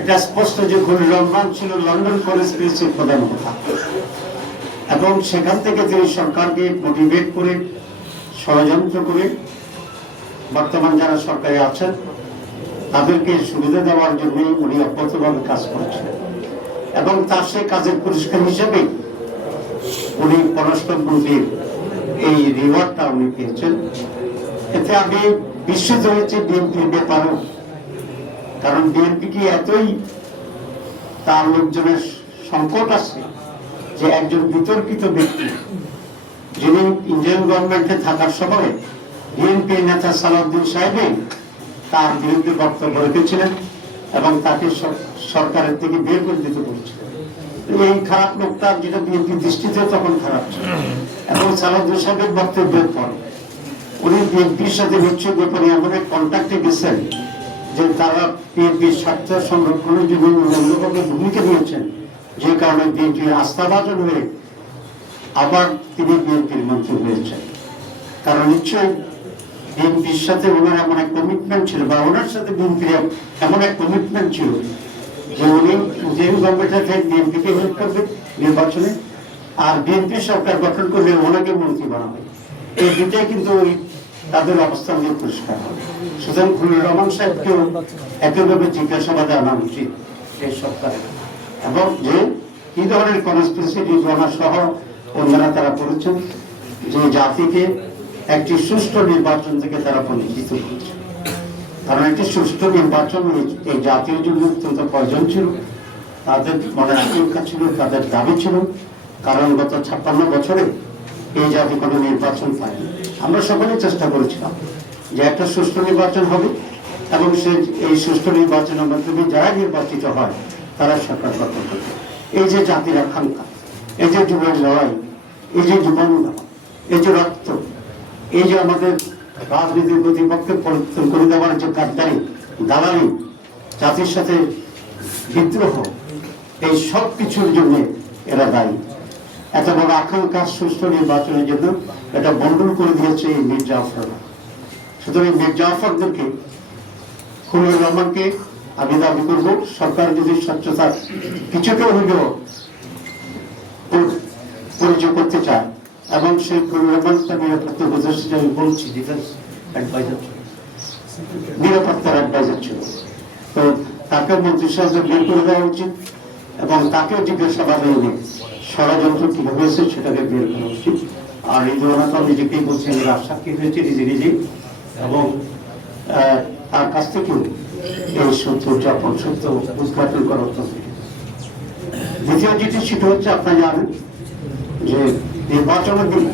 এটা স্পষ্ট যে খলিল রহমান ছিল লন্ডন কনস্পিরেসির প্রধান কথা, এবং সেখান থেকে তিনি সরকারকে মোটিভেট করে ষড়যন্ত্র করে বর্তমান যারা সরকারে আছেন তাদেরকে সুবিধা দেওয়ার জন্য উনি অব্যাহতভাবে কাজ করছেন, এবং তার সেই কাজের পুরস্কার হিসেবে উনি পররাষ্ট্রমন্ত্রীর এই রিওয়ার্ডটা উনি পেয়েছেন। এতে আমি বিস্মিত হয়েছি বিএনপির ব্যাপারও, কারণ বিএনপি কি এতই তার লোকজনের সংকট আছে যে একজন বিতর্কিত ব্যক্তি যিনি ইন্ডিয়ান গভর্নমেন্টে থাকার সময় বিএনপি নেতা সালাউদ্দিন সাহেব তার বিরুদ্ধে বক্তব্য রেখেছিলেন এবং তাকে সরকারের থেকে বের করে দিতে বলেছিলেন। এই খারাপ লোকটা যেটা বিএনপির দৃষ্টিতে তখন খারাপ ছিল, এবং সালাউদ্দিন সাহেবের বক্তব্যের পর উনি বিএনপির সাথে নিশ্চয় গোপনে এমন এক কন্ট্যাক্টে গেছেন যে তারা বিএনপির স্বার্থ সংরক্ষণের জন্য অন্যভাবে ভূমিকা নিয়েছেন, যে কারণে বিএনপির আস্থাভাজন হয়ে আবার তিনি বিএনপির মন্ত্রী হয়েছেন। কারণ নিশ্চয়ই বিএনপির সাথে ওনার এমন এক কমিটমেন্ট ছিল, বা ওনার সাথে বিএনপির এমন এক কমিটমেন্ট ছিল যে উনি যে গভর্নমেন্টের থেকে বিএনপিকে হেল্প করবে নির্বাচনে, আর বিএনপি সরকার গঠন করলে ওনাকে মন্ত্রী বানাবে। এই দুটাই কিন্তু ওই তাদের অবস্থান দিয়ে পরিষ্কার হবে। সুতরাং খলিল রহমান সাহেবকেও একইভাবে জিজ্ঞাসাবাদে আনা উচিত এই সরকারে, এবং যে কি ধরনের কনস্পিরেসি ডিপ্লোমা সহ অন্যরা তারা করেছেন যে জাতিকে একটি সুষ্ঠু নির্বাচন থেকে তারা বঞ্চিত করছে। কারণ একটি সুষ্ঠু নির্বাচন এই জাতীয় জন্য অত্যন্ত প্রয়োজন ছিল, তাদের মনে আকাঙ্ক্ষা ছিল, তাদের দাবি ছিল। কারণ গত 56 বছরে এই জাতি কোনো নির্বাচন পায়নি। আমরা সকলেই চেষ্টা করেছিলাম যে একটা সুষ্ঠু নির্বাচন হবে, এবং এই সুষ্ঠু নির্বাচনের মাধ্যমে যারা নির্বাচিত হয় তারা সরকার গঠন করবে। এই যে জাতির আকাঙ্ক্ষা, এই যে যুগের লড়াই, এই যে জীবন, এই যে রক্ত, এই যে আমাদের রাজনীতির প্রতিপক্ষে পরিবর্তন করে দেওয়ার যে গাদ্দারি, দালালি, জাতির সাথে বিদ্রোহ, এই সব কিছুর জন্য এরা দায়ী। এত বড় আকাঙ্ক্ষা সুষ্ঠু নির্বাচনের জন্য এটা বন্ডল করে দিয়েছে এই মীর জাফররা। সুতরাং মীর জাফরদেরকে, খলিল রহমানকে আমি দাবি করব, সরকার যদি স্বচ্ছতা কিছুটা হলেও পরিচয় করতে চায়, এবং সেই খলিল রহমানটা নিরাপত্তা উপদেষ্টা আমি বলছি ডিফেন্স অ্যাডভাইজার, নিরাপত্তার অ্যাডভাইজার ছিল, তো তাকে মন্ত্রী সাহেব বের করে দেওয়া উচিত, এবং তাকেও জিজ্ঞাসাবাদে এনে ষড়যন্ত্র কি হয়েছে সেটাকে বের করা উচিত। আর এই ধরনের তো নিজেকেই বলছেন রাজসাক্ষী হয়েছে নিজে নিজেই, এবং তার কাছ থেকেও এই সত্য উদযাপন, সত্য উদ্ঘাটন করা অত্যন্ত। দ্বিতীয় যেটি সেটা হচ্ছে আপনারা জানেন যে নির্বাচনের দিন